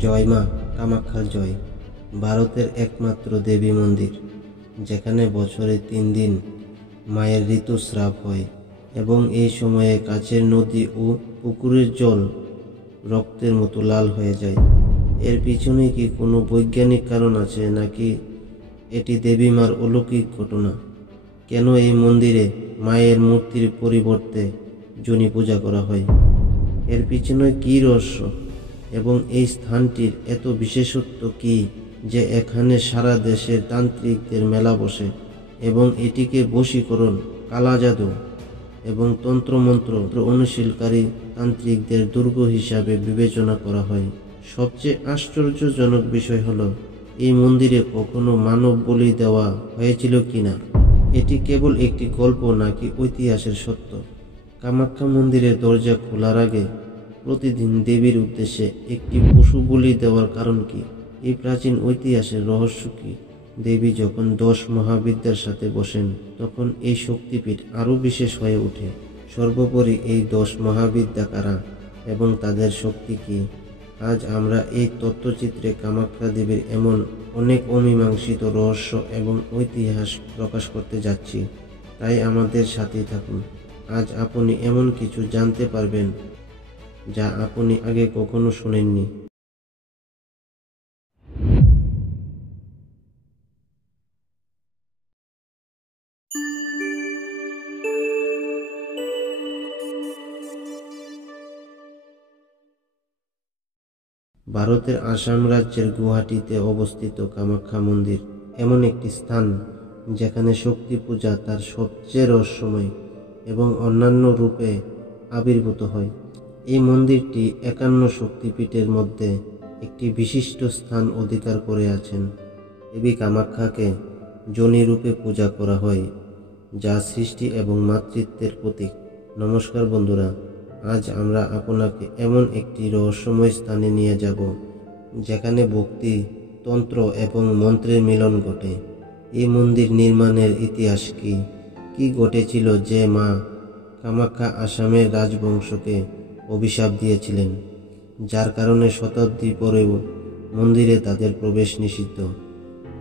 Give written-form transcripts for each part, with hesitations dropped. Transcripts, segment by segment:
জয় মা কামাখ্যা জয়। ভারতের একমাত্র দেবী মন্দির, যেখানে বছরে 3 দিন মায়ের ঋতুস্রাব হয় এবং এই সময়ে কাছের নদী ও পুকুরের জল রক্তের মতো লাল হয়ে যায়। এর পিছনে কি কোনো বৈজ্ঞানিক কারণ আছে, নাকি এটি দেবী মার অলৌকিক ঘটনা? কেন এই মন্দিরে মায়ের মূর্তির পরিবর্তে যোনি পূজা করা হয়? এর পিছনে কী রহস্য এবং এই স্থানটির এত বিশেষত্ব কি যে এখানে সারা দেশের তান্ত্রিকদের মেলা বসে এবং এটিকে বশীকরণ, কালা জাদু এবং তন্ত্রমন্ত্র অনুশীলনকারী তান্ত্রিকদের দুর্গ হিসাবে বিবেচনা করা হয়? সবচেয়ে আশ্চর্যজনক বিষয় হলো, এই মন্দিরে কখনো মানব বলি দেওয়া হয়েছিল কিনা। এটি কেবল একটি গল্প নাকি ঐতিহাসের সত্য? কামাখ্যা মন্দিরের দরজা খোলার আগে প্রতিদিন দেবীর উদ্দেশ্যে একটি পশু বলি দেওয়ার কারণ কি? এই প্রাচীন ঐতিহাসের রহস্য কি? দেবী যখন 10 মহাবিদ্যার সাথে বসেন, তখন এই শক্তিপীঠ আরও বিশেষ হয়ে ওঠে। সর্বোপরি এই 10 মহাবিদ্যা কারা এবং তাদের শক্তি কি? আজ আমরা এই তথ্যচিত্রে কামাখ্যা দেবীর এমন অনেক অমীমাংসিত রহস্য এবং ঐতিহাস প্রকাশ করতে যাচ্ছি, তাই আমাদের সাথেই থাকুন। আজ আপনি এমন কিছু জানতে পারবেন যা আপনি আগে কখনো শুনেননি। ভারতের আসাম রাজ্যের গুয়াহাটিতে অবস্থিত কামাখ্যা মন্দির এমন একটি স্থান যেখানে শক্তি পূজা তার সবচেয়ে রহস্যময় এবং অন্যান্য রূপে আবির্ভূত হয়। এই মন্দিরটি 51 শক্তিপীঠের মধ্যে একটি বিশিষ্ট স্থান অধিকার করে আছেন। দেবী কামাখ্যাকে যোনি রূপে পূজা করা হয়, যা সৃষ্টি এবং মাতৃত্বের প্রতীক। নমস্কার বন্ধুরা, আজ আমরা আপনাকে এমন একটি রহস্যময় স্থানে নিয়ে যাব যেখানে ভক্তি, তন্ত্র এবং মন্ত্রের মিলন ঘটে। এই মন্দির নির্মাণের ইতিহাস কি? কি ঘটেছিল যে মা কামাখ্যা আসামের রাজবংশকে অভিশাপ দিয়েছিলেন, যার কারণে শতাব্দী পরেও মন্দিরে তাদের প্রবেশ নিষিদ্ধ?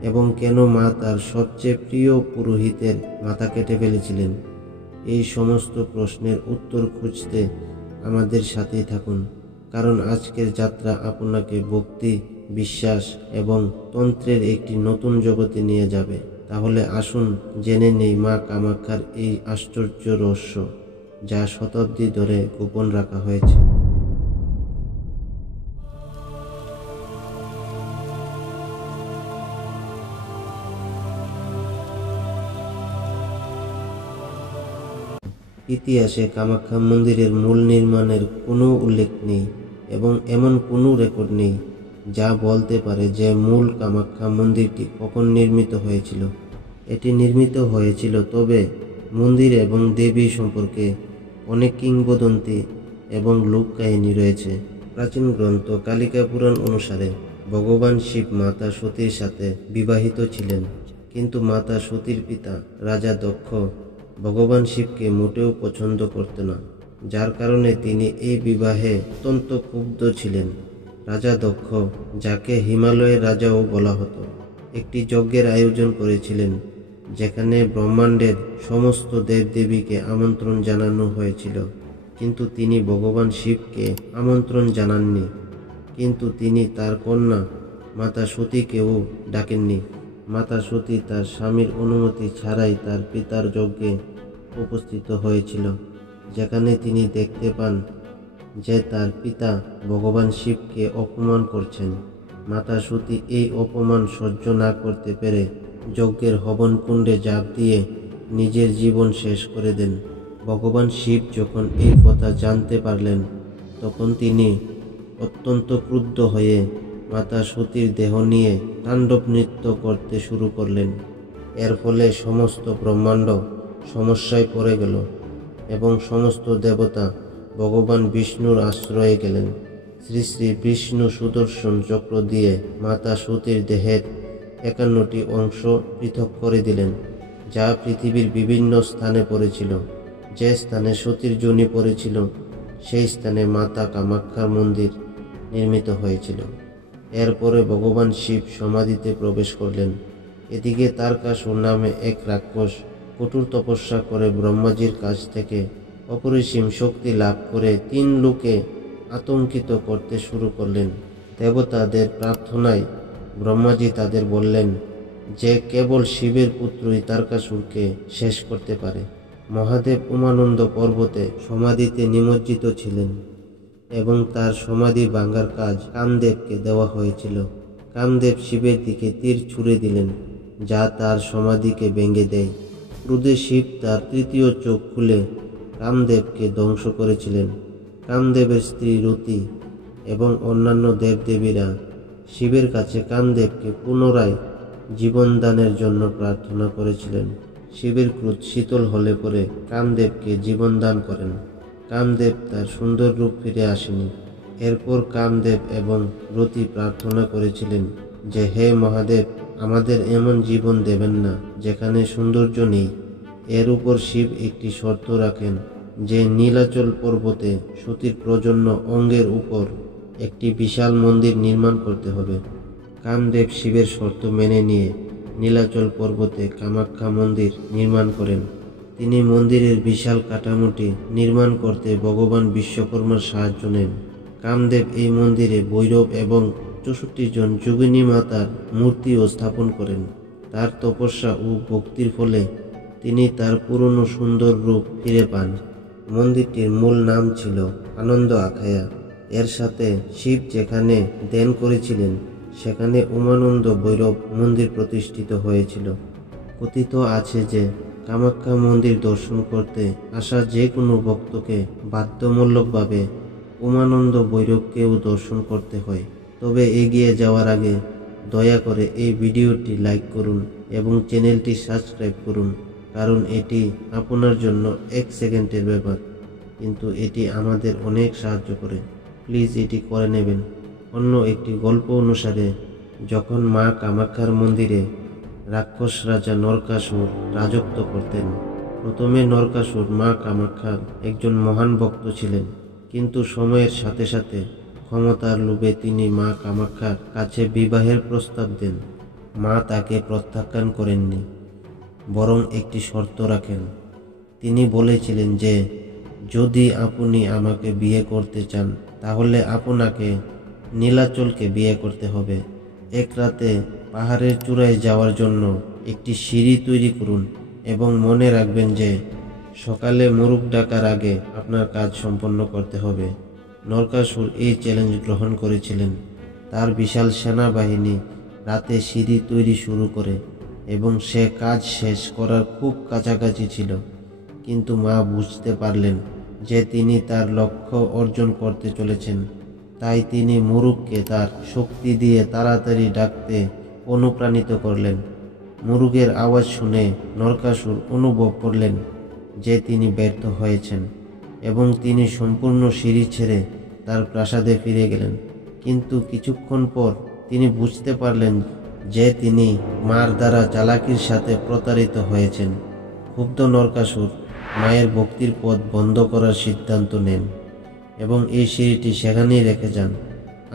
এবং কেন মা তার সবচেয়ে প্রিয় পুরোহিতের মাথা কেটে ফেলেছিলেন? এই সমস্ত প্রশ্নের উত্তর খুঁজতে আমাদের সাথেই থাকুন, কারণ আজকের যাত্রা আপনাকে ভক্তি, বিশ্বাস এবং তন্ত্রের একটি নতুন জগতে নিয়ে যাবে। তাহলে আসুন জেনে নেই মা কামাখ্যার এই আশ্চর্য রহস্য, যা শতাব্দী ধরে গোপন রাখা হয়েছে। ইতিহাসে কামাখ্যা মন্দিরের মূল নির্মাণের কোনো উল্লেখ নেই এবং এমন কোনো রেকর্ড নেই যা বলতে পারে যে মূল কামাখ্যা মন্দিরটি কখন নির্মিত হয়েছিল। এটি নির্মিত হয়েছিল, তবে মন্দির এবং দেবী সম্পর্কে অনেক কিংবদন্তি এবং লোককাহিনী রয়েছে। প্রাচীন গ্রন্থ কালিকা পুরাণ অনুসারে ভগবান শিব মাতা সতীর সাথে বিবাহিত ছিলেন, কিন্তু মাতা সতীর পিতা রাজা দক্ষ ভগবান শিবকে মোটেও পছন্দ করতেন না, যার কারণে তিনি এই বিবাহে অত্যন্ত ক্ষুব্ধ ছিলেন। রাজা দক্ষ, যাকে হিমালয়ের রাজাও বলা হতো, একটি যজ্ঞের আয়োজন করেছিলেন যেখানে ব্রহ্মাণ্ডের সমস্ত দেবদেবীকে আমন্ত্রণ জানানো হয়েছিল, কিন্তু তিনি ভগবান শিবকে আমন্ত্রণ জানাননি। কিন্তু তিনি তার কন্যা মাতা সতীকেও ডাকেননি। মাতা সতী তার স্বামীর অনুমতি ছাড়াই তার পিতার যজ্ঞে উপস্থিত হয়েছিল, যেখানে তিনি দেখতে পান যে তার পিতা ভগবান শিবকে অপমান করছেন। মাতা সতী এই অপমান সহ্য না করতে পেরে যজ্ঞের হবন কুণ্ডে ঝাঁপ দিয়ে নিজের জীবন শেষ করে দেন। ভগবান শিব যখন এই কথা জানতে পারলেন, তখন তিনি অত্যন্ত ক্রুদ্ধ হয়ে মাতা সতীর দেহ নিয়ে তাণ্ডব নৃত্য করতে শুরু করলেন। এর ফলে সমস্ত ব্রহ্মাণ্ড সমস্যায় পড়ে গেল এবং সমস্ত দেবতা ভগবান বিষ্ণুর আশ্রয়ে গেলেন। শ্রী শ্রী বিষ্ণু সুদর্শন চক্র দিয়ে মাতা সতীর দেহের 51টি অংশ পৃথক করে দিলেন, যা পৃথিবীর বিভিন্ন স্থানে পড়েছিল। যে স্থানে সতীর যোনি পড়েছিল, সেই স্থানে মাতা কামাখ্যার মন্দির নির্মিত হয়েছিল। এরপরে ভগবান শিব সমাধিতে প্রবেশ করলেন। এদিকে তারকাসুর নামে এক রাক্ষস কঠোর তপস্যা করে ব্রহ্মাজির কাছ থেকে অপরিসীম শক্তি লাভ করে 3 লোকে আতঙ্কিত করতে শুরু করলেন। দেবতাদের প্রার্থনায় ব্রহ্মাজি তাদের বললেন যে কেবল শিবের পুত্রই তারকাসুরকে শেষ করতে পারে। মহাদেব উমানন্দ পর্বতে সমাধিতে নিমজ্জিত ছিলেন এবং তার সমাধি ভাঙার কাজ কামদেবকে দেওয়া হয়েছিল। কামদেব শিবের দিকে তীর ছুড়ে দিলেন, যা তার সমাধিকে ভেঙে দেয়। ক্রোধে শিব তার 3য় চোখ খুলে কামদেবকে ধ্বংস করেছিলেন। কামদেবের স্ত্রী রতি এবং অন্যান্য দেবদেবীরা শিবের কাছে কামদেবকে পুনরায় জীবনদানের জন্য প্রার্থনা করেছিলেন। শিবের ক্রোধ শীতল হলে পরে কামদেবকে জীবনদান করেন। কামদেব তার সুন্দর রূপ ফিরে আসেনি। এরপর কামদেব এবং রতি প্রার্থনা করেছিলেন যে হে মহাদেব, আমাদের এমন জীবন দেবেন না যেখানে সৌন্দর্য নেই। এর উপর শিব একটি শর্ত রাখেন যে নীলাচল পর্বতে সতীর প্রজন্য অঙ্গের উপর একটি বিশাল মন্দির নির্মাণ করতে হবে। কামদেব শিবের শর্ত মেনে নিয়ে নীলাচল পর্বতে কামাখ্যা মন্দির নির্মাণ করেন। তিনি মন্দিরের বিশাল কাঠামোটি নির্মাণ করতে ভগবান বিশ্বকর্মার সাহায্য নেন। কামদেব এই মন্দিরে ভৈরব এবং 64 জন যোগিনী মাতার মূর্তিও স্থাপন করেন। তার তপস্যা ও ভক্তির ফলে তিনি তার পুরনো সুন্দর রূপ ফিরে পান। মন্দিরটির মূল নাম ছিল আনন্দ আখায়া। এর সাথে শিব যেখানে ধ্যান করেছিলেন সেখানে উমানন্দ ভৈরব মন্দির প্রতিষ্ঠিত হয়েছিল। কথিত আছে যে কামাখ্যা মন্দির দর্শন করতে আসা যে কোনো ভক্তকে বাধ্যতামূলকভাবে উমানন্দ ভৈরবকেও দর্শন করতে হয়। তবে এগিয়ে যাওয়ার আগে দয়া করে এই ভিডিওটি লাইক করুন এবং চ্যানেলটি সাবস্ক্রাইব করুন, কারণ এটি আপনার জন্য 1 সেকেন্ডের ব্যাপার, কিন্তু এটি আমাদের অনেক সাহায্য করে। প্লিজ এটি করে নেবেন। অন্য একটি গল্প অনুসারে যখন মা কামাখ্যার মন্দিরে রাক্ষস রাজা নরকাসুর রাজত্ব করতেন, প্রথমে নরকাসুর মা কামাখ্যার একজন মহান ভক্ত ছিলেন, কিন্তু সময়ের সাথে সাথে ক্ষমতার লোভে তিনি মা কামাখ্যার কাছে বিবাহের প্রস্তাব দেন। মা তাকে প্রত্যাখ্যান করেননি, বরং একটি শর্ত রাখেন। তিনি বলেছিলেন যে যদি আপনি আমাকে বিয়ে করতে চান তাহলে আপনাকে নীলাচলকে বিয়ে করতে হবে। এক রাতে পাহাড়ের চূড়ায় যাওয়ার জন্য একটি সিঁড়ি তৈরি করুন এবং মনে রাখবেন যে সকালে মোরগ ডাকার আগে আপনার কাজ সম্পন্ন করতে হবে। নরকাসুর এই চ্যালেঞ্জ গ্রহণ করেছিলেন। তার বিশাল সেনাবাহিনী রাতে সিঁড়ি তৈরি শুরু করে এবং সে কাজ শেষ করার খুব কাছাকাছি ছিল, কিন্তু মা বুঝতে পারলেন যে তিনি তার লক্ষ্য অর্জন করতে চলেছেন। তাই তিনি মোরগকে তার শক্তি দিয়ে তাড়াতাড়ি ডাকতে অনুপ্রাণিত করলেন। মোরগের আওয়াজ শুনে নরকাসুর অনুভব করলেন যে তিনি ব্যর্থ হয়েছেন এবং তিনি সম্পূর্ণ সিঁড়ি ছেড়ে তার প্রাসাদে ফিরে গেলেন। কিন্তু কিছুক্ষণ পর তিনি বুঝতে পারলেন যে তিনি মার দ্বারা চালাকির সাথে প্রতারিত হয়েছেন। ক্ষুব্ধ নরকাসুর মায়ের ভক্তির পথ বন্ধ করার সিদ্ধান্ত নেন এবং এই সিঁড়িটি সেখানেই রেখে যান।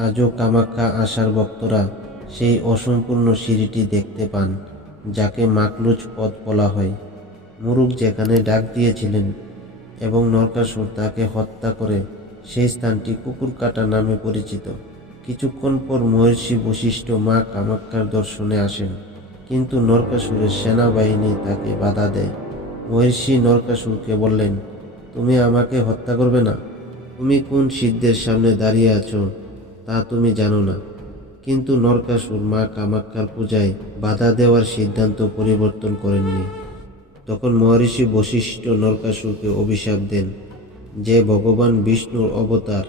আজও কামাখ্যা আসার ভক্তরা সেই অসম্পূর্ণ সিঁড়িটি দেখতে পান, যাকে মাকলুজ পথ বলা হয়। মোরগ যেখানে ডাক দিয়েছিলেন এবং নরকাসুর তাকে হত্যা করে সেই স্থানটি কুকুরকাটা নামে পরিচিত। কিছুক্ষণ পর মহর্ষি বশিষ্ঠ মা কামাখ্যার দর্শনে আসেন, কিন্তু নরকাসুরের সেনাবাহিনী তাকে বাধা দেয়। মহর্ষি নরকাসুরকে বললেন, তুমি আমাকে হত্যা করবে না। তুমি কোন সিদ্ধের সামনে দাঁড়িয়ে আছো তা তুমি জানো না। কিন্তু নরকাসুর মা কামাখ্যার পূজায় বাধা দেওয়ার সিদ্ধান্ত পরিবর্তন করেননি। তখন মহর্ষি বশিষ্ঠ নরকাসুরকে অভিশাপ দেন যে ভগবান বিষ্ণুর অবতার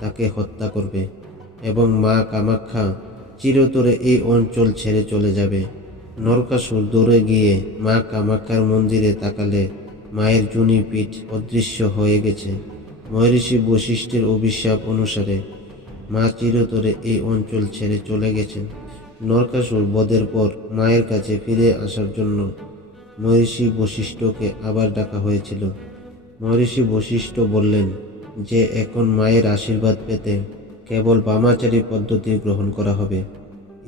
তাকে হত্যা করবে এবং মা কামাখ্যা চিরতরে এই অঞ্চল ছেড়ে চলে যাবে। নরকাসুর দৌড়ে গিয়ে মা কামাখ্যার মন্দিরে তাকালে মায়ের জুনি পিঠ অদৃশ্য হয়ে গেছে। মহর্ষি বশিষ্ঠের অভিশাপ অনুসারে মা চিরতরে এই অঞ্চল ছেড়ে চলে গেছেন। নরকাসুর বধের পর মায়ের কাছে ফিরে আসার জন্য মহর্ষি বশিষ্ঠকে আবার ডাকা হয়েছিল। মহর্ষি বশিষ্ঠ বললেন যে এখন মায়ের আশীর্বাদ পেতে কেবল বামাচারী পদ্ধতি গ্রহণ করা হবে।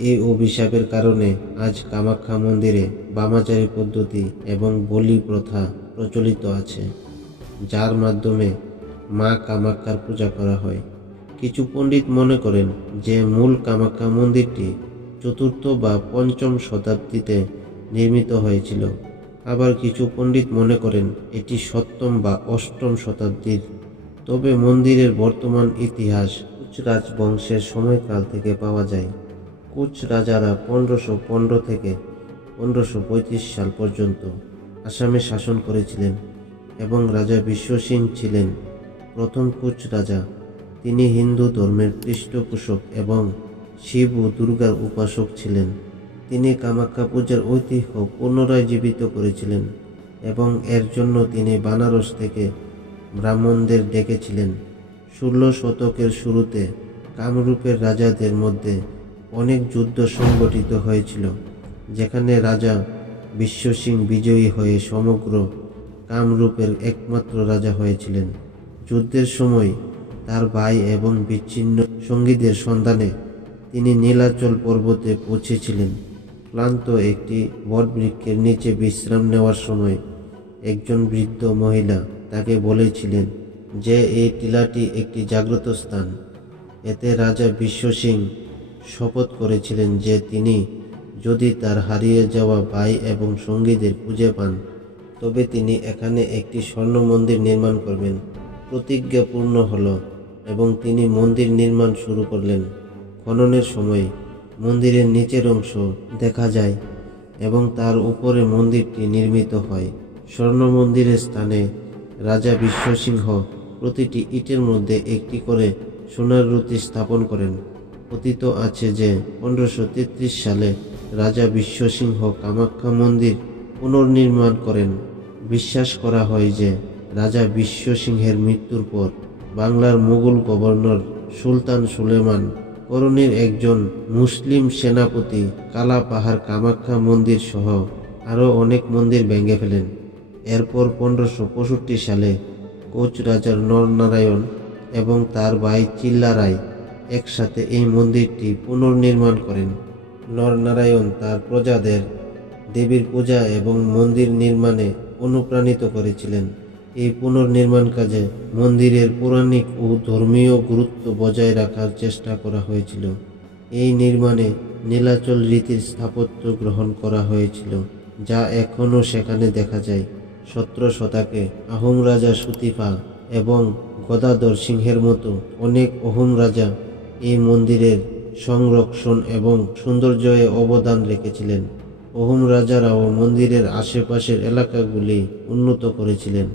এই অভিশাপের কারণে আজ কামাখ্যা মন্দিরে বামাচারী পদ্ধতি এবং বলি প্রথা প্রচলিত আছে, যার মাধ্যমে মা কামাখ্যার পূজা করা হয়। কিছু পণ্ডিত মনে করেন যে মূল কামাখ্যা মন্দিরটি 4র্থ বা 5ম শতাব্দীতে নির্মিত হয়েছিল। আবার কিছু পণ্ডিত মনে করেন এটি 7ম বা 8ম শতাব্দীর। তবে মন্দিরের বর্তমান ইতিহাস কোচ রাজবংশের সময়কাল থেকে পাওয়া যায়। কোচ রাজারা 1515 থেকে 1535 সাল পর্যন্ত আসামে শাসন করেছিলেন এবং রাজা বিশ্ব সিং ছিলেন প্রথম কোচ রাজা। তিনি হিন্দু ধর্মের পৃষ্ঠপোষক এবং শিব ও দুর্গার উপাসক ছিলেন। তিনি কামাখ্যা পূজার ঐতিহ্য পুনরায় জীবিত করেছিলেন এবং এর জন্য তিনি বানারস থেকে ব্রাহ্মণদের ডেকেছিলেন। 16 শতকের শুরুতে কামরূপের রাজাদের মধ্যে অনেক যুদ্ধ সংগঠিত হয়েছিল, যেখানে রাজা বিশ্ব সিং বিজয়ী হয়ে সমগ্র কামরূপের একমাত্র রাজা হয়েছিলেন। যুদ্ধের সময় তার ভাই এবং বিচ্ছিন্ন সঙ্গীদের সন্ধানে তিনি নীলাচল পর্বতে পৌঁছেছিলেন। ক্লান্ত একটি বটবৃক্ষের নিচে বিশ্রাম নেওয়ার সময় একজন বৃদ্ধ মহিলা তাকে বলেছিলেন যে এই টিলাটি একটি জাগ্রত স্থান। এতে রাজা বিশ্ব সিং শপথ করেছিলেন যে তিনি যদি তার হারিয়ে যাওয়া ভাই এবং সঙ্গীদের খুঁজে পান তবে তিনি এখানে একটি স্বর্ণ মন্দির নির্মাণ করবেন। প্রতিজ্ঞা পূর্ণ হল এবং তিনি মন্দির নির্মাণ শুরু করলেন। খননের সময় মন্দিরের নিচের অংশ দেখা যায় এবং তার উপরে মন্দিরটি নির্মিত হয়। স্বর্ণ মন্দিরের স্থানে রাজা বিশ্ব সিংহ প্রতিটি ইটের মধ্যে একটি করে সোনার রুটি স্থাপন করেন। কথিত আছে যে 1533 সালে রাজা বিশ্ব সিংহ কামাখ্যা মন্দির পুনর্নির্মাণ করেন। বিশ্বাস করা হয় যে রাজা বিশ্ব সিংহের মৃত্যুর পর বাংলার মুঘল গভর্নর সুলতান সুলেমান করণীর একজন মুসলিম সেনাপতি কালা পাহাড় কামাখ্যা মন্দির সহ আরও অনেক মন্দির ভেঙে ফেলেন। এরপর 1565 সালে কোচ রাজার নরনারায়ণ এবং তার ভাই চিল্লা রায় একসাথে এই মন্দিরটি পুনর্নির্মাণ করেন। নরনারায়ণ তার প্রজাদের দেবীর পূজা এবং মন্দির নির্মাণে অনুপ্রাণিত করেছিলেন। এই পুনর্নির্মাণ কাজে মন্দিরের পৌরাণিক ও ধর্মীয় গুরুত্ব বজায় রাখার চেষ্টা করা হয়েছিল। এই নির্মাণে নীলাচল রীতির স্থাপত্য গ্রহণ করা হয়েছিল, যা এখনও সেখানে দেখা যায়। 17 শতকে আহোম রাজা সুতিপা এবং গদাধর সিংহের মতো অনেক আহোম রাজা এই মন্দিরের সংরক্ষণ এবং সৌন্দর্যে অবদান রেখেছিলেন। আহোম রাজারাও মন্দিরের আশেপাশের এলাকাগুলি উন্নত করেছিলেন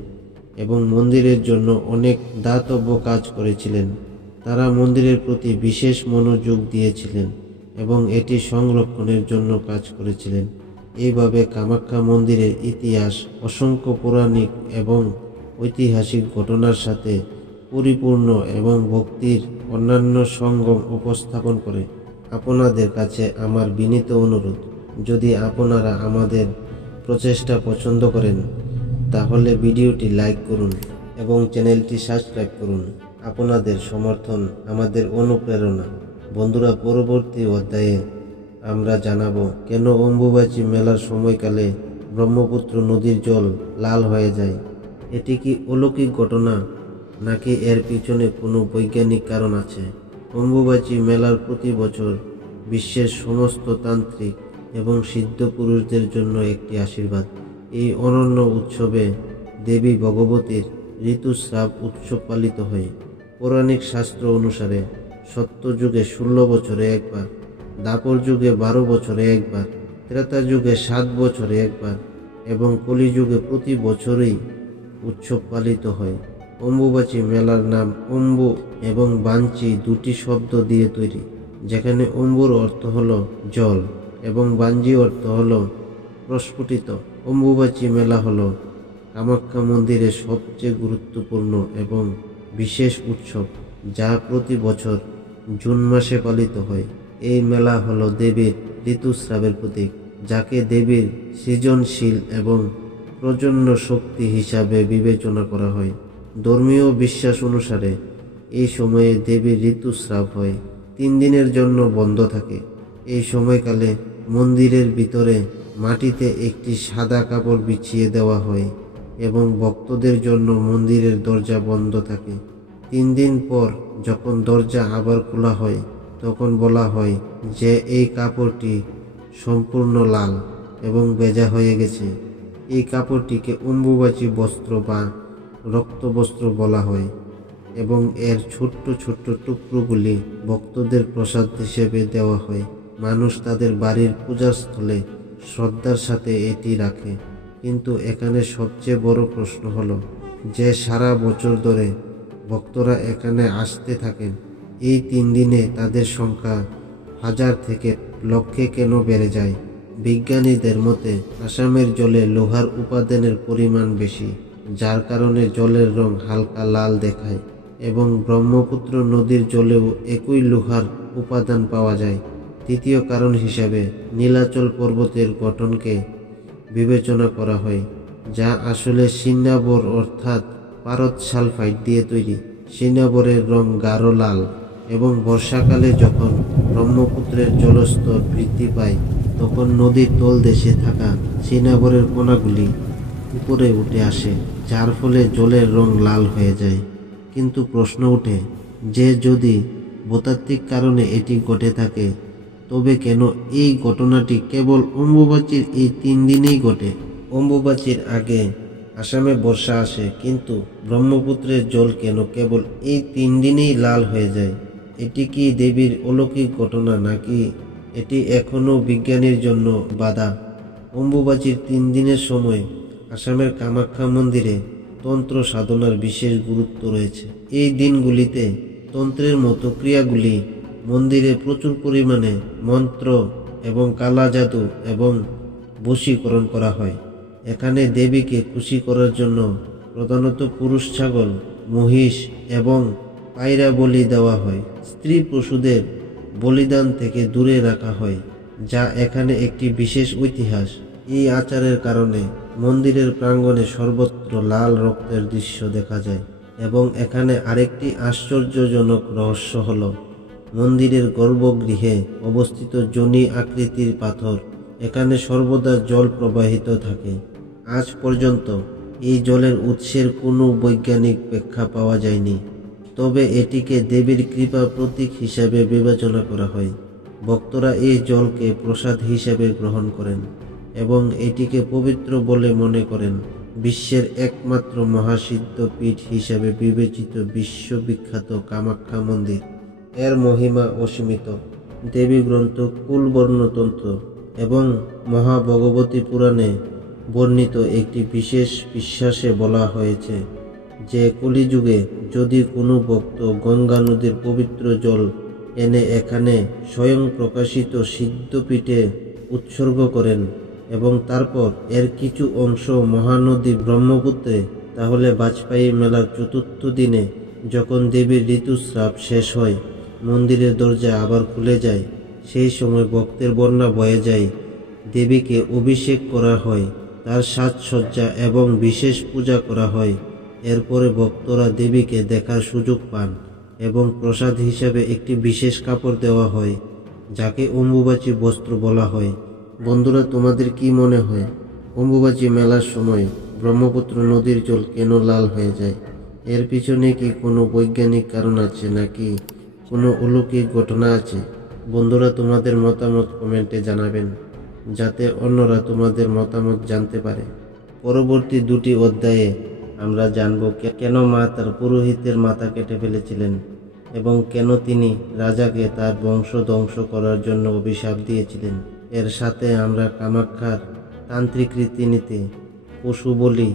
এবং মন্দিরের জন্য অনেক দাতব্য কাজ করেছিলেন। তারা মন্দিরের প্রতি বিশেষ মনোযোগ দিয়েছিলেন এবং এটি সংরক্ষণের জন্য কাজ করেছিলেন। এইভাবে কামাখ্যা মন্দিরের ইতিহাস অসংখ্য পৌরাণিক এবং ঐতিহাসিক ঘটনার সাথে পরিপূর্ণ এবং ভক্তির অন্যান্য সঙ্গম উপস্থাপন করে। আপনাদের কাছে আমার বিনীত অনুরোধ, যদি আপনারা আমাদের প্রচেষ্টা পছন্দ করেন তাহলে ভিডিওটি লাইক করুন এবং চ্যানেলটি সাবস্ক্রাইব করুন। আপনাদের সমর্থন আমাদের অনুপ্রেরণা। বন্ধুরা, পরবর্তী অধ্যায়ে আমরা জানাবো কেন অম্বুবাচী মেলার সময়কালে ব্রহ্মপুত্র নদীর জল লাল হয়ে যায়। এটি কি অলৌকিক ঘটনা নাকি এর পিছনে কোনো বৈজ্ঞানিক কারণ আছে? অম্বুবাচী মেলার প্রতি বছর বিশ্বের সমস্ত তান্ত্রিক এবং সিদ্ধ পুরুষদের জন্য একটি আশীর্বাদ। এই অনন্য উৎসবে দেবী ভগবতীর ঋতুস্রাব উৎসব পালিত হয়। পৌরাণিক শাস্ত্র অনুসারে সত্য যুগে 16 বছরে একবার, দাপর যুগে 12 বছরে একবার, ত্রেতা যুগে 7 বছরে একবার এবং কলিযুগে প্রতি বছরই উৎসব পালিত হয়। অম্বুবাচী মেলার নাম অম্বু এবং বাঞ্চি দুটি শব্দ দিয়ে তৈরি, যেখানে অম্বুর অর্থ হল জল এবং বাঞ্জি অর্থ হল প্রস্ফুটিত। অম্বুবাচী মেলা হল কামাখ্যা মন্দিরের সবচেয়ে গুরুত্বপূর্ণ এবং বিশেষ উৎসব, যা প্রতি বছর জুন মাসে পালিত হয়। এই মেলা হল দেবীর ঋতুস্রাবের প্রতীক, যাকে দেবীর সৃজনশীল এবং প্রজনন শক্তি হিসাবে বিবেচনা করা হয়। ধর্মীয় বিশ্বাস অনুসারে এই সময়ে দেবীর ঋতুস্রাব হয়। 3 দিনের জন্য বন্ধ থাকে। এই সময়কালে মন্দিরের ভিতরে মাটিতে একটি সাদা কাপড় বিছিয়ে দেওয়া হয় এবং ভক্তদের জন্য মন্দিরের দরজা বন্ধ থাকে। 3 দিন পর যখন দরজা আবার খোলা হয় তখন বলা হয় যে এই কাপড়টি সম্পূর্ণ লাল এবং ভেজা হয়ে গেছে। এই কাপড়টিকে অম্বুবাচী বস্ত্র বা রক্তবস্ত্র বলা হয় এবং এর ছোট্ট ছোট্ট টুকরোগুলি ভক্তদের প্রসাদ হিসেবে দেওয়া হয়। মানুষ তাদের বাড়ির পূজার স্থলে শ্রদ্ধার সাথে এটি রাখে। কিন্তু এখানে সবচেয়ে বড় প্রশ্ন হলো যে সারা বছর ধরে ভক্তরা এখানে আসতে থাকেন, এই 3 দিনে তাদের সংখ্যা 1000 থেকে লক্ষে কেন বেড়ে যায়? বিজ্ঞানীদের মতে আসামের জলে লোহার উপাদানের পরিমাণ বেশি, যার কারণে জলের রং হালকা লাল দেখায় এবং ব্রহ্মপুত্র নদীর জলেও একই লোহার উপাদান পাওয়া যায়। তৃতীয় কারণ হিসাবে নীলাচল পর্বতের গঠনকে বিবেচনা করা হয়, যা আসলে সিন্নাবর অর্থাৎ পারদ সালফাইড দিয়ে তৈরি। সিন্নাবরের রং গাঢ় লাল এবং বর্ষাকালে যখন ব্রহ্মপুত্রের জলস্তর বৃদ্ধি পায় তখন নদীর তলদেশে থাকা সিন্নাবরের কণাগুলি উপরে উঠে আসে, যার ফলে জলের রং লাল হয়ে যায়। কিন্তু প্রশ্ন ওঠে যে যদি ভূতাত্ত্বিক কারণে এটি ঘটে থাকে তবে কেন এই ঘটনাটি কেবল অম্বুবাচীর এই 3 দিনেই ঘটে? অম্বুবাচীর আগে আসামে বর্ষা আসে, কিন্তু ব্রহ্মপুত্রের জল কেন কেবল এই 3 দিনেই লাল হয়ে যায়? এটি কি দেবীর অলৌকিক ঘটনা, নাকি এটি এখনও বিজ্ঞানীর জন্য বাধা? অম্বুবাচীর 3 দিনের সময় আসামের কামাখ্যা মন্দিরে তন্ত্র সাধনার বিশেষ গুরুত্ব রয়েছে। এই দিনগুলিতে তন্ত্রের মতো ক্রিয়াগুলি মন্দিরে প্রচুর পরিমাণে মন্ত্র এবং কালা জাদু এবং বশীকরণ করা হয়। এখানে দেবীকে খুশি করার জন্য প্রধানত পুরুষ ছাগল, মহিষ এবং পায়রা বলি দেওয়া হয়। স্ত্রী পশুদের বলিদান থেকে দূরে রাখা হয়, যা এখানে একটি বিশেষ ইতিহাস। এই আচারের কারণে মন্দিরের প্রাঙ্গণে সর্বত্র লাল রক্তের দৃশ্য দেখা যায়। এবং এখানে আরেকটি আশ্চর্যজনক রহস্য হল মন্দিরের গর্ভগৃহে অবস্থিত যোনি আকৃতির পাথর। এখানে সর্বদা জল প্রবাহিত থাকে। আজ পর্যন্ত এই জলের উৎসের কোনো বৈজ্ঞানিক ব্যাখ্যা পাওয়া যায়নি, তবে এটিকে দেবীর কৃপা প্রতীক হিসাবে বিবেচনা করা হয়। ভক্তরা এই জলকে প্রসাদ হিসাবে গ্রহণ করেন এবং এটিকে পবিত্র বলে মনে করেন। বিশ্বের একমাত্র মহাসিদ্ধ পীঠ হিসাবে বিবেচিত বিশ্ববিখ্যাত কামাখ্যা মন্দির, এর মহিমা অসীমিত। দেবী গ্রন্থ কুলবর্ণতন্ত্র এবং মহাভগবতী পুরাণে বর্ণিত একটি বিশেষ বিশ্বাসে বলা হয়েছে যে কলিযুগে যদি কোনো ভক্ত গঙ্গা নদীর পবিত্র জল এনে এখানে স্বয়ং প্রকাশিত সিদ্ধপীঠে উৎসর্গ করেন এবং তারপর এর কিছু অংশ মহানদী ব্রহ্মপুত্রে, তাহলে বাজপেয়ী মেলার 4র্থ দিনে যখন দেবীর ঋতুস্রাব শেষ হয়, মন্দিরের দরজা আবার খুলে যায়। সেই সময় ভক্তের বন্যা বয়ে যায়। দেবীকে অভিষেক করা হয়, তার সাজসজ্জা এবং বিশেষ পূজা করা হয়। এরপরে ভক্তরা দেবীকে দেখার সুযোগ পান এবং প্রসাদ হিসাবে একটি বিশেষ কাপড় দেওয়া হয়, যাকে অম্বুবাচী বস্ত্র বলা হয়। বন্ধুরা, তোমাদের কি মনে হয় অম্বুবাচী মেলার সময় ব্রহ্মপুত্র নদীর জল কেন লাল হয়ে যায়? এর পিছনে কি কোনো বৈজ্ঞানিক কারণ আছে, নাকি কোনো অলৌকিক ঘটনা আছে? বন্ধুরা, তোমাদের মতামত কমেন্টে জানাবেন, যাতে অন্যরা তোমাদের মতামত জানতে পারে। পরবর্তী 2টি অধ্যায়ে আমরা জানব কেন মা তার পুরোহিতের মাথা কেটে ফেলেছিলেন এবং কেন তিনি রাজাকে তার বংশ ধ্বংস করার জন্য অভিশাপ দিয়েছিলেন। এর সাথে আমরা কামাখ্যার তান্ত্রিক রীতিনীতি, পশু বলি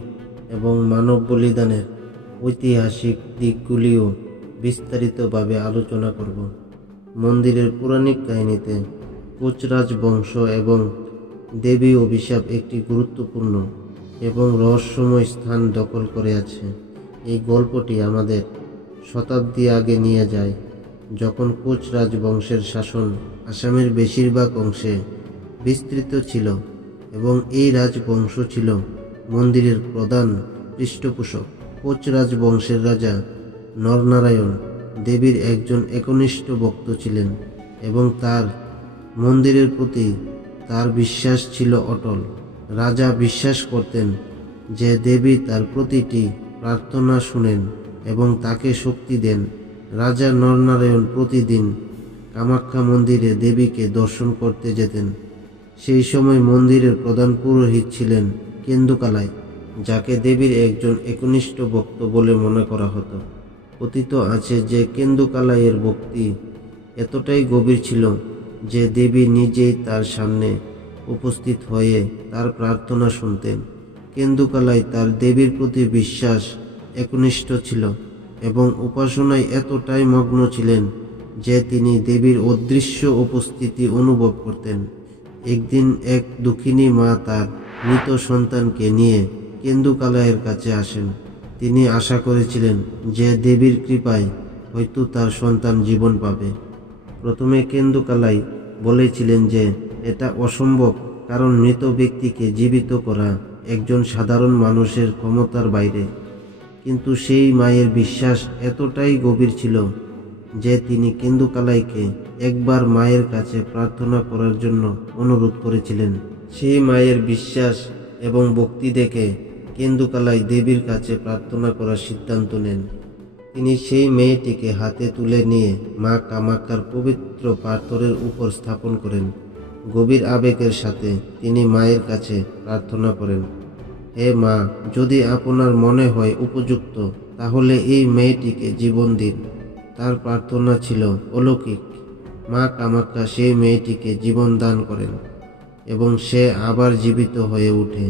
এবং মানব বলিদানের ঐতিহাসিক দিকগুলিও বিস্তারিতভাবে আলোচনা করব। মন্দিরের পৌরাণিক কাহিনীতে কোচরাজ বংশ এবং দেবী অভিশাপ একটি গুরুত্বপূর্ণ এবং রহস্যময় স্থান দখল করে আছে। এই গল্পটি আমাদের শতাব্দী আগে নিয়ে যায়, যখন কোচ রাজবংশের শাসন আসামের বেশিরভাগ অংশে বিস্তৃত ছিল এবং এই রাজবংশ ছিল মন্দিরের প্রধান পৃষ্ঠপোষক। কোচ রাজবংশের রাজা নরনারায়ণ দেবীর একজন একনিষ্ঠ ভক্ত ছিলেন এবং তার মন্দিরের প্রতি তার বিশ্বাস ছিল অটল। রাজা বিশ্বাস করতেন যে দেবী তার প্রতিটি প্রার্থনা শুনেন এবং তাকে শক্তি দেন। রাজা নরনারায়ণ প্রতিদিন কামাখ্যা মন্দিরে দেবীকে দর্শন করতে যেতেন। সেই সময় মন্দিরের প্রধান পুরোহিত ছিলেন কেন্দুকালাই, যাকে দেবীর একজন একনিষ্ঠ ভক্ত বলে মনে করা হতো। কথিত আছে যে কেন্দুকালাইয়ের ভক্তি এতটাই গভীর ছিল যে দেবী নিজেই তার সামনে উপস্থিত হয়ে তার প্রার্থনা শুনতেন। কেন্দুকালাই তার দেবীর প্রতি বিশ্বাস একনিষ্ঠ ছিল এবং উপাসনায় এতটাই মগ্ন ছিলেন যে তিনি দেবীর অদৃশ্য উপস্থিতি অনুভব করতেন। একদিন এক দুঃখিনী মা তার মৃত সন্তানকে নিয়ে কেন্দুকালাইয়ের কাছে আসেন। তিনি আশা করেছিলেন যে দেবীর কৃপায় হয়তো তার সন্তান জীবন পাবে। প্রথমে কেন্দুকালাই বলেছিলেন যে এটা অসম্ভব, কারণ মৃত ব্যক্তিকে জীবিত করা একজন সাধারণ মানুষের ক্ষমতার বাইরে। কিন্তু সেই মায়ের বিশ্বাস এতটাই গভীর ছিল যে তিনি কেন্দুকালাইকে একবার মায়ের কাছে প্রার্থনা করার জন্য অনুরোধ করেছিলেন। সেই মায়ের বিশ্বাস এবং ভক্তি দেখে কেন্দুকালাই দেবীর কাছে প্রার্থনা করার সিদ্ধান্ত নেন। তিনি সেই মেয়েটিকে হাতে তুলে নিয়ে মা কামাখ্যার পবিত্র পাথরের উপর স্থাপন করেন। গভীর আবেগের সাথে তিনি মায়ের কাছে প্রার্থনা করেন, হে মা, যদি আপনার মনে হয় উপযুক্ত তাহলে এই মেয়েটিকে জীবন দিন। তার প্রার্থনা ছিল অলৌকিক। মা কামাখ্যা সেই মেয়েটিকে জীবন দান করেন এবং সে আবার জীবিত হয়ে ওঠে।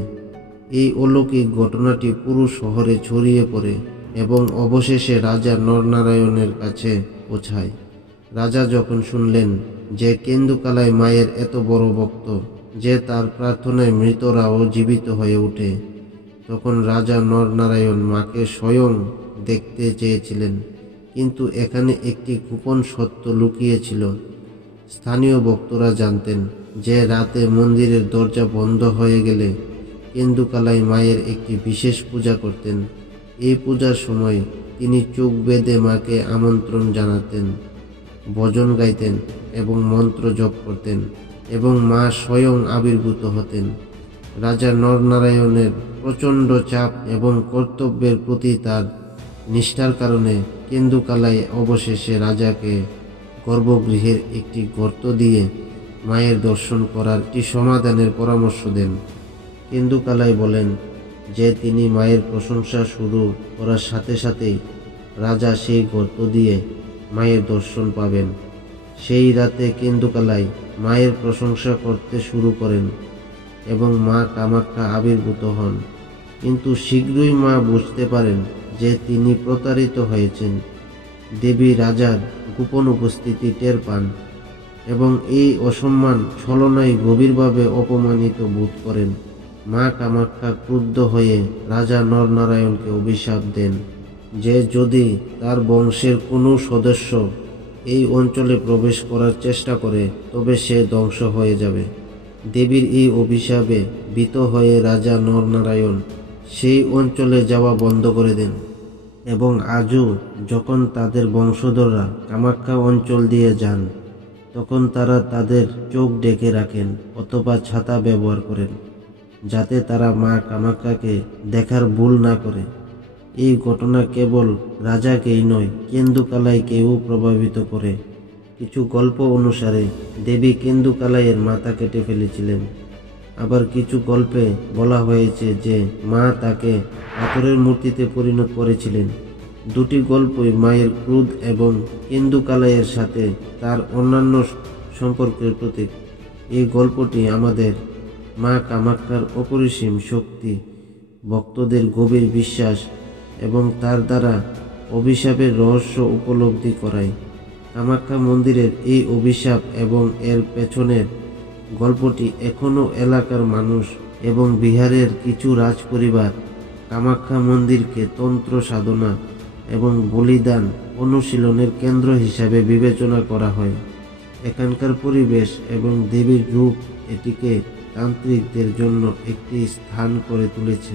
এই অলৌকিক ঘটনাটি পুরো শহরে ছড়িয়ে পড়ে এবং অবশেষে রাজা নরনারায়ণের কাছে পৌঁছায়। রাজা যখন শুনলেন যে কেন্দুকালাই মায়ের এত বড় ভক্ত যে তার প্রার্থনায় মৃতরাও জীবিত হয়ে ওঠে, তখন রাজা নরনারায়ণ মাকে স্বয়ং দেখতে চেয়েছিলেন। কিন্তু এখানে একটি গোপন সত্য লুকিয়ে ছিল। স্থানীয় ভক্তরা জানতেন যে রাতে মন্দিরের দরজা বন্ধ হয়ে গেলে কেন্দুকালাই মায়ের একটি বিশেষ পূজা করতেন। এই পূজার সময় তিনি চোখ বেঁধে মাকে আমন্ত্রণ জানাতেন, ভজন গাইতেন এবং মন্ত্র জপ করতেন এবং মা স্বয়ং আবির্ভূত হতেন। রাজা নরনারায়ণের প্রচণ্ড চাপ এবং কর্তব্যের প্রতি তার নিষ্ঠার কারণে কেন্দুকালাই অবশেষে রাজাকে গর্ভগৃহের একটি গর্ত দিয়ে মায়ের দর্শন করার একটি সমাধানের পরামর্শ দেন। কেন্দুকালাই বলেন যে তিনি মায়ের প্রশংসা শুরু করার সাথে সাথেই রাজা সেই গর্ত দিয়ে মায়ের দর্শন পাবেন। সেই রাতে কেন্দুকালাই মায়ের প্রশংসা করতে শুরু করেন এবং মা কামাখ্যা আবির্ভূত হন। কিন্তু শীঘ্রই মা বুঝতে পারেন যে তিনি প্রতারিত হয়েছেন। দেবী রাজার গোপন উপস্থিতি টের পান এবং এই অসম্মান ছলনায় গভীরভাবে অপমানিত বোধ করেন। মা কামাখ্যা ক্রুদ্ধ হয়ে রাজা নরনারায়ণকে অভিশাপ দেন যে যদি তার বংশের কোনো সদস্য এই অঞ্চলে প্রবেশ করার চেষ্টা করে তবে সে ধ্বংস হয়ে যাবে। দেবীর এই অভিশাপে ভীত হয়ে রাজা নরনারায়ণ সেই অঞ্চলে যাওয়া বন্ধ করে দেন এবং আজও যখন তাদের বংশধররা কামাখ্যা অঞ্চল দিয়ে যান তখন তারা তাদের চোখ ঢেকে রাখেন অথবা ছাতা ব্যবহার করেন যাতে তারা মা কামাখ্যাকে দেখার ভুল না করে। এই ঘটনা কেবল রাজাকেই নয়, কেন্দুকালাইকেও প্রভাবিত করে। কিছু গল্প অনুসারে দেবী কেন্দুকালাইয়ের মাথা কেটে ফেলেছিলেন। আবার কিছু গল্পে বলা হয়েছে যে মা তাকে পাথরের মূর্তিতে পরিণত করেছিলেন। দুটি গল্পই মায়ের ক্রোধ এবং কেন্দুকালাইয়ের সাথে তার অন্যান্য সম্পর্কের প্রতীক। এই গল্পটি আমাদের মা কামাখ্যার অপরিসীম শক্তি, ভক্তদের গভীর বিশ্বাস এবং তার দ্বারা অভিশাপের রহস্য উপলব্ধি করায়। কামাখ্যা মন্দিরের এই অভিশাপ এবং এর পেছনের গল্পটি এখনও এলাকার মানুষ এবং বিহারের কিছু রাজপরিবার কামাখ্যা মন্দিরকে তন্ত্র সাধনা এবং বলিদান অনুশীলনের কেন্দ্র হিসাবে বিবেচনা করা হয়। এখানকার পরিবেশ এবং দেবীর রূপ এটিকে তান্ত্রিকদের জন্য একটি স্থান করে তুলেছে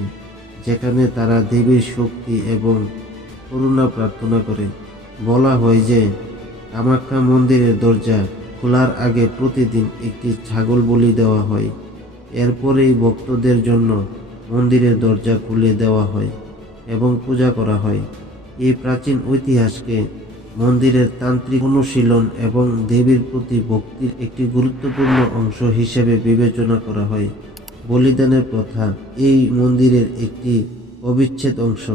যেখানে তারা দেবীর শক্তি এবং করুণা প্রার্থনা করে। বলা হয় যে কামাখ্যা মন্দিরের দরজা খোলার আগে প্রতিদিন একটি ছাগল বলি দেওয়া হয়। এরপরেই ভক্তদের জন্য মন্দিরের দরজা খুলে দেওয়া হয় এবং পূজা করা হয়। এই প্রাচীন ঐতিহাসকে মন্দিরের তান্ত্রিক অনুশীলন এবং দেবীর প্রতি ভক্তির একটি গুরুত্বপূর্ণ অংশ হিসেবে বিবেচনা করা হয়। বলিদানের প্রথা এই মন্দিরের একটি অবিচ্ছেদ অংশ।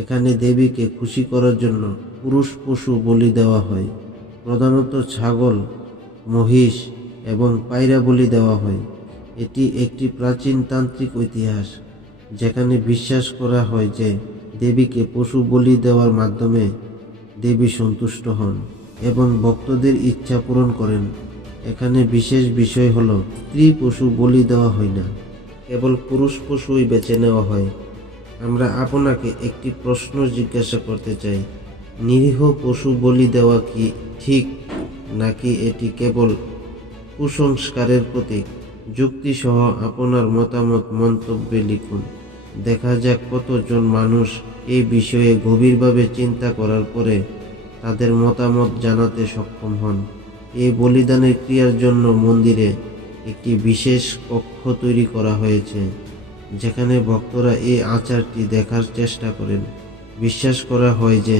এখানে দেবীকে খুশি করার জন্য পুরুষ পশু বলি দেওয়া হয়। প্রধানত ছাগল, মহিষ এবং পায়রা বলি দেওয়া হয়। এটি একটি প্রাচীন তান্ত্রিক ইতিহাস যেখানে বিশ্বাস করা হয় যে দেবীকে পশু বলি দেওয়ার মাধ্যমে দেবী সন্তুষ্ট হন এবং ভক্তদের ইচ্ছা পূরণ করেন। এখানে বিশেষ বিষয় হলো স্ত্রী পশু বলি দেওয়া হয় না, কেবল পুরুষ পশুই বেছে নেওয়া হয়। আমরা আপনাকে একটি প্রশ্ন জিজ্ঞাসা করতে চাই, নিরীহ পশু বলি দেওয়া কি ঠিক, নাকি এটি কেবল কুসংস্কারের প্রতীক? যুক্তিসহ আপনার মতামত মন্তব্যে লিখুন। দেখা যাক কতজন মানুষ এই বিষয়ে গভীরভাবে চিন্তা করার পরে তাদের মতামত জানাতে সক্ষম হন। এই বলিদানের ক্রিয়ার জন্য মন্দিরে একটি বিশেষ কক্ষ তৈরি করা হয়েছে যেখানে ভক্তরা এই আচারটি দেখার চেষ্টা করেন। বিশ্বাস করা হয় যে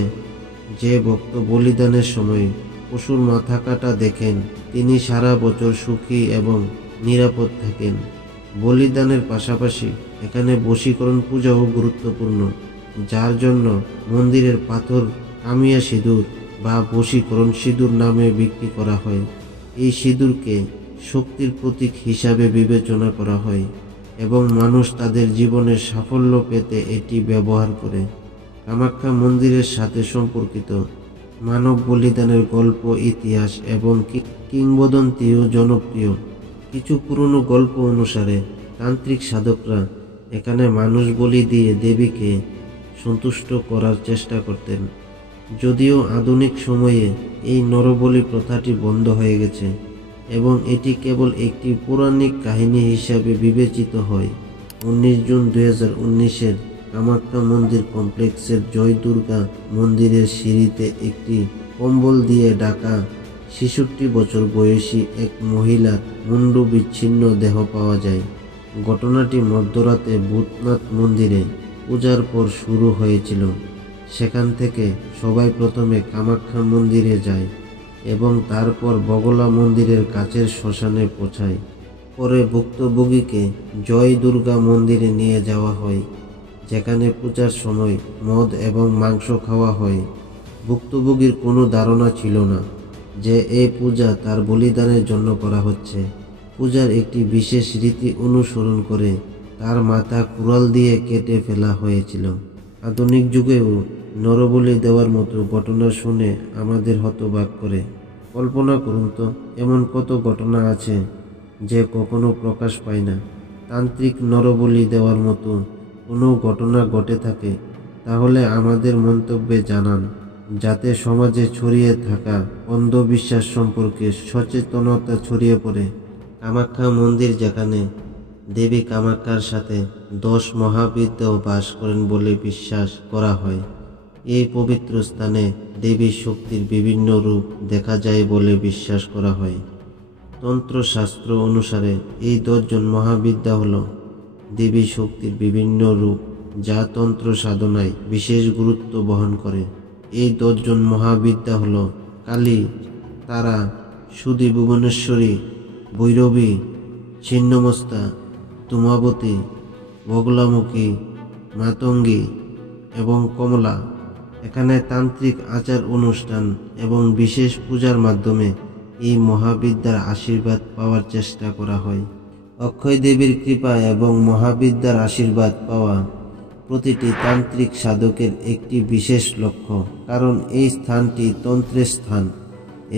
যে ভক্ত বলিদানের সময় পশুর মাথা কাটা দেখেন তিনি সারা বছর সুখী এবং নিরাপদ থাকেন। বলিদানের পাশাপাশি এখানে বশীকরণ পূজাও গুরুত্বপূর্ণ, যার জন্য মন্দিরের পাথর কামিয়া সিঁদুর বা বশীকরণ সিঁদুর নামে বিক্রি করা হয়। এই সিঁদুরকে শক্তির প্রতীক হিসাবে বিবেচনা করা হয় এবং মানুষ তাদের জীবনের সাফল্য পেতে এটি ব্যবহার করে। কামাখ্যা মন্দিরের সাথে সম্পর্কিত মানব বলিদানের গল্প, ইতিহাস এবং কিংবদন্তিও জনপ্রিয়। কিছু পুরনো গল্প অনুসারে তান্ত্রিক সাধকরা এখানে মানুষ বলি দিয়ে দেবীকে সন্তুষ্ট করার চেষ্টা করতেন। যদিও আধুনিক সময়ে এই নরবলি প্রথাটি বন্ধ হয়ে গেছে এবং এটি কেবল একটি পৌরাণিক কাহিনী হিসাবে বিবেচিত হয়। 19 জুন 2019-এর কামাখ্যা মন্দির কমপ্লেক্সের জয় দুর্গা মন্দিরের সিঁড়িতে একটি কম্বল দিয়ে ঢাকা 66 বছর বয়সী এক মহিলার মুন্ডু বিচ্ছিন্ন দেহ পাওয়া যায়। ঘটনাটি মধ্যরাতে ভূতনাথ মন্দিরে পূজার পর শুরু হয়েছিল। সেখান থেকে সবাই প্রথমে কামাখ্যা মন্দিরে যায় এবং তারপর বগলা মন্দিরের কাছের শ্মশানে পৌঁছায়। পরে ভুক্তভোগীকে জয় দুর্গা মন্দিরে নিয়ে যাওয়া হয়, যেখানে পূজার সময় মদ এবং মাংস খাওয়া হয়। ভুক্তভোগীর কোনো ধারণা ছিল না যে এই পূজা তার বলিদানের জন্য করা হচ্ছে। পূজার একটি বিশেষ রীতি অনুসরণ করে তার মাথা কুড়াল দিয়ে কেটে ফেলা হয়েছিল। আধুনিক যুগেও নরবলি দেওয়ার মতো ঘটনা শুনে আমাদের হতবাক করে। কল্পনা করুন তো, এমন কত ঘটনা আছে যে কখনো প্রকাশ পায় না। তান্ত্রিক নরবলি দেওয়ার মতো কোনো ঘটনা ঘটে থাকে তাহলে আমাদের মন্তব্যে জানান, যাতে সমাজে ছড়িয়ে থাকা অন্ধবিশ্বাস সম্পর্কে সচেতনতা ছড়িয়ে পড়ে। কামাখ্যা মন্দির, যেখানে দেবী কামাখ্যার সাথে 10 মহাবিদ্যাও বাস করেন বলে বিশ্বাস করা হয়। এই পবিত্র স্থানে দেবী শক্তির বিভিন্ন রূপ দেখা যায় বলে বিশ্বাস করা হয়। তন্ত্রশাস্ত্র অনুসারে এই 10 জন মহাবিদ্যা হল দেবী শক্তির বিভিন্ন রূপ, যা তন্ত্র সাধনায় বিশেষ গুরুত্ব বহন করে। এই 10 জন মহাবিদ্যা হল কালী, তারা, সুদী ভুবনেশ্বরী, ভৈরবী, ছিন্নমস্তা, তুমাবতী, বগলামুখী, মাতঙ্গী এবং কমলা। এখানে তান্ত্রিক আচার অনুষ্ঠান এবং বিশেষ পূজার মাধ্যমে এই মহাবিদ্যার আশীর্বাদ পাওয়ার চেষ্টা করা হয়। অক্ষয় দেবীর কৃপা এবং মহাবিদ্যার আশীর্বাদ পাওয়া প্রতিটি তান্ত্রিক সাধকের একটি বিশেষ লক্ষ্য, কারণ এই স্থানটি তন্ত্রের স্থান।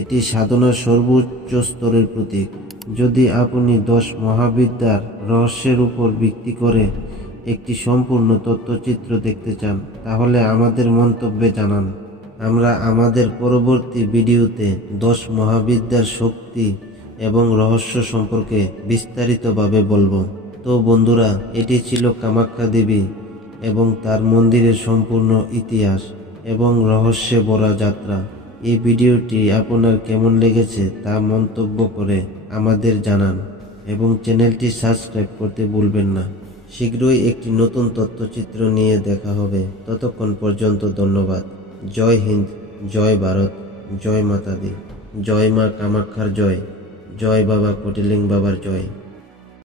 এটি সাধনার সর্বোচ্চ স্তরের প্রতীক। যদি আপনি 10 মহাবিদ্যার রহস্যের উপর ভিত্তি করে একটি সম্পূর্ণ তথ্যচিত্র দেখতে চান, তাহলে আমাদের মন্তব্যে জানান। আমরা আমাদের পরবর্তী ভিডিওতে 10 মহাবিদ্যার শক্তি এবং রহস্য সম্পর্কে বিস্তারিতভাবে বলবো। তো বন্ধুরা, এটি ছিল কামাখ্যা দেবী এবং তার মন্দিরের সম্পূর্ণ ইতিহাস। এবং রহস্যে ভরা যাত্রা। এই ভিডিওটি আপনার কেমন লেগেছে তা মন্তব্য করে আমাদের জানান এবং চ্যানেলটি সাবস্ক্রাইব করতে ভুলবেন না। শীঘ্রই একটি নতুন তথ্যচিত্র নিয়ে দেখা হবে। ততক্ষণ পর্যন্ত ধন্যবাদ। জয় হিন্দ, জয় ভারত, জয় মাতা দি, জয় মা কামাখ্যার জয়, জয় বাবা কোটিলিঙ্গ বাবার জয়।